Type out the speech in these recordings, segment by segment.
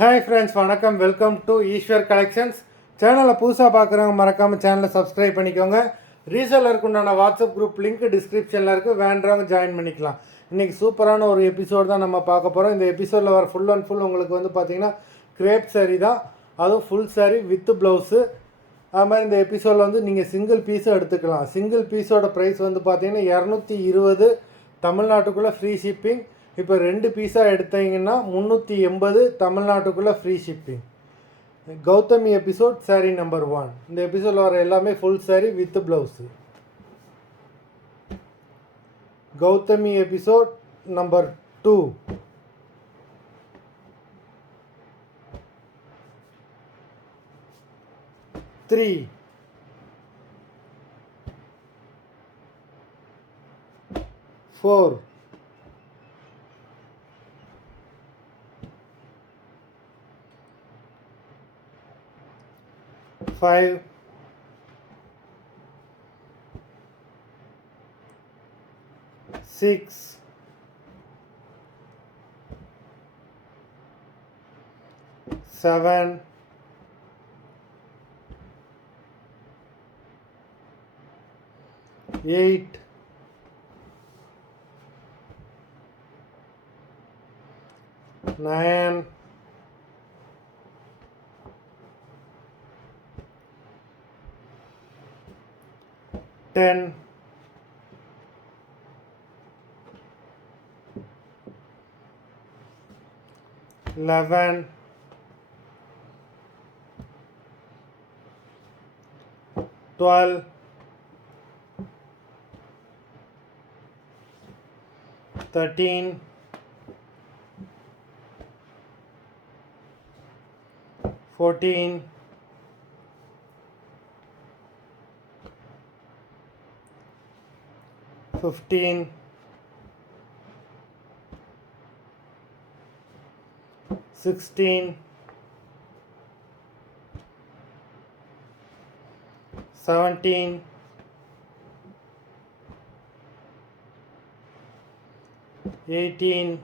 Hi friends, வணக்கம். Welcome to Eswar collections. சேனலை புதுசாக பார்க்குறவங்க மறக்காமல் சேனலை சப்ஸ்கிரைப் பண்ணிக்கோங்க. ரீசெல்லருக்கு உண்டான வாட்ஸ்அப் குரூப் லிங்க் டிஸ்கிரிப்ஷனில் இருக்குது, வேண்டவங்க ஜாயின் பண்ணிக்கலாம். இன்றைக்கி சூப்பரான ஒரு எபிசோடு தான் நம்ம பார்க்க போகிறோம். இந்த எபிசோடில் வர ஃபுல் அண்ட் ஃபுல் உங்களுக்கு வந்து பார்த்திங்கன்னா கிரேப் சாரீ தான், அதுவும் ஃபுல் சாரீ வித் ப்ளவுஸு. அது மாதிரி இந்த எபிசோடில் வந்து நீங்கள் சிங்கிள் பீஸும் எடுத்துக்கலாம். சிங்கிள் பீஸோட ப்ரைஸ் வந்து பார்த்திங்கன்னா 220, தமிழ்நாட்டுக்குள்ளே ஃப்ரீ ஷிப்பிங். இப்போ 2 பீஸாக எடுத்தீங்கன்னா 380, தமிழ்நாட்டுக்குள்ளே free shipping. Gauthami episode sari number 1. இந்த எபிசோடில் வர எல்லாமே full sari with blouse. Gauthami episode number 2. Three 4 5 6 7 8 9 10 11 12 13 14 15 16 17 18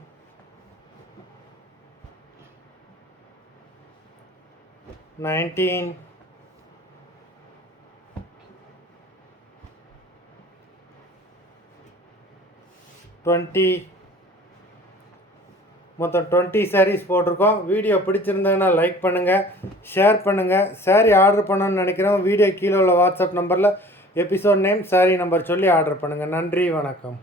19 20. மொத்தம் 20 சாரீஸ் போட்டிருக்கோம். வீடியோ பிடிச்சிருந்ததுன்னா லைக் பண்ணுங்கள், ஷேர் பண்ணுங்கள். சாரீ ஆர்டர் பண்ணணும்னு நினைக்கிறோம். வீடியோ கீழே உள்ள வாட்ஸ்அப் நம்பரில் எபிசோட் நேம், சாரீ நம்பர் சொல்லி ஆர்டர் பண்ணுங்கள். நன்றி, வணக்கம்.